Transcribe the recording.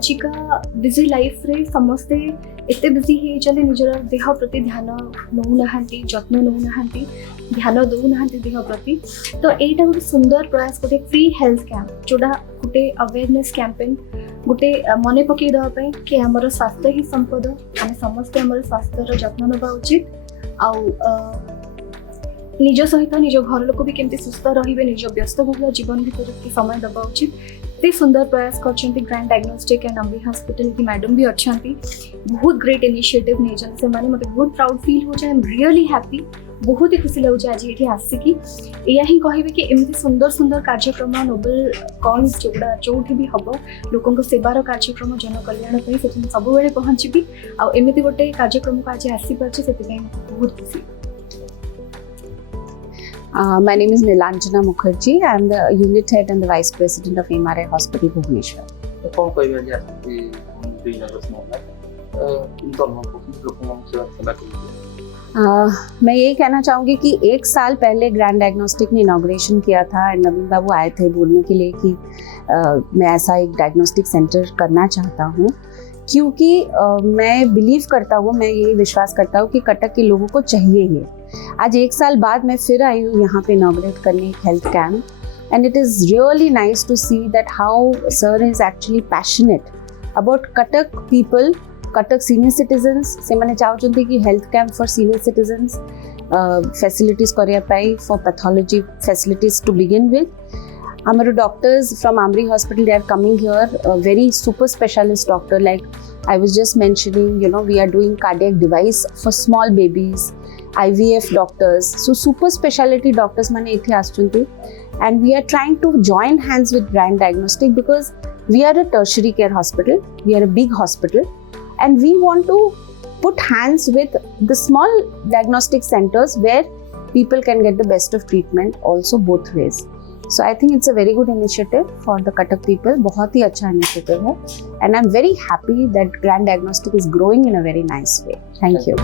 आजिका busy life रे समस्ते एते बिजी हे चले निजर देह प्रति ध्यान नौ नहांती जत्न नौ नहांती ध्यान दौ नहांती देह प्रति तो एटा गोटे सुंदर प्रयास गोटे फ्री हेल्थ कैंप जोड़ा गोटे अवेयरनेस कैंपेन गोटे मने पकई देवाई कि आमर स्वास्थ्य ही संपद आम समस्ते आम स्वास्थ्यर जत्न नवा उचित आउ निज सहित निज घर लोक भी केमती सुस्थ रहिबे निज व्यस्तबहुल जीवन भीतर कि समय देवा उचित ते सुंदर प्रयास करछन्ती ग्रैंड डायग्नोस्टिक एंड अमरी हॉस्पिटल की मैडम भी अच्छी बहुत ग्रेट इनिशिएटिव नहीं से माने मते बहुत प्राउड फील हो जाए आई एम रियली हैप्पी बहुत ही खुशी लगुच आज ये आसिकी या ही कहबे कि एमती सुंदर सुंदर कार्यक्रम नोबेल कॉज जोड़ा जो भी हम लोकों सेवार कार्यक्रम जन कल्याण से सब बेले पहुँची आमती गोटे कार्यक्रम को आज आसी पार्चे से बहुत खुशी। My name is Nilanjana Mukherjee. I am the unit head and the vice president of Amri Hospitals, Bhubaneswar. कौन कोई वजह से उनकी इनॉग्रेशन होगा इन दोनों को लोगों से सेवा करेंगे। मैं यही कहना चाहूँगी कि एक साल पहले ग्रैंड डायग्नोस्टिक ने इनॉग्रेशन किया था एंड नवीन बाबू आए थे बोलने के लिए कि मैं ऐसा एक डायग्नोस्टिक सेंटर करना चाहता हूँ क्योंकि मैं बिलीव करता हूँ, मैं यही विश्वास करता हूँ कि कटक के लोगों को चाहिए ये। आज एक साल बाद मैं फिर आई हूँ यहाँ पे इनॉग्रेट करने एक health camp and it is really nice to see that how sir is actually passionate about Cuttack people, Cuttack senior citizens से मैंने चाहूँगी कि health camp for senior citizens facilities करिया पाई for pathology facilities to begin with our doctors from Amri Hospital, they are coming here, very super specialist doctor, like I was just mentioning, you know, we are doing cardiac device for small babies, IVF doctors, so super specialty doctors mane ithi aschunti and we are trying to join hands with Grand Diagnostic because we are a tertiary care hospital, we are a big hospital and we want to put hands with the small diagnostic centers where people can get the best of treatment also both ways. So I think it's a very good initiative for the Cuttack people. बहुत ही अच्छा initiative है and I'm very happy that Grand Diagnostic is growing in a very nice way. Thank you.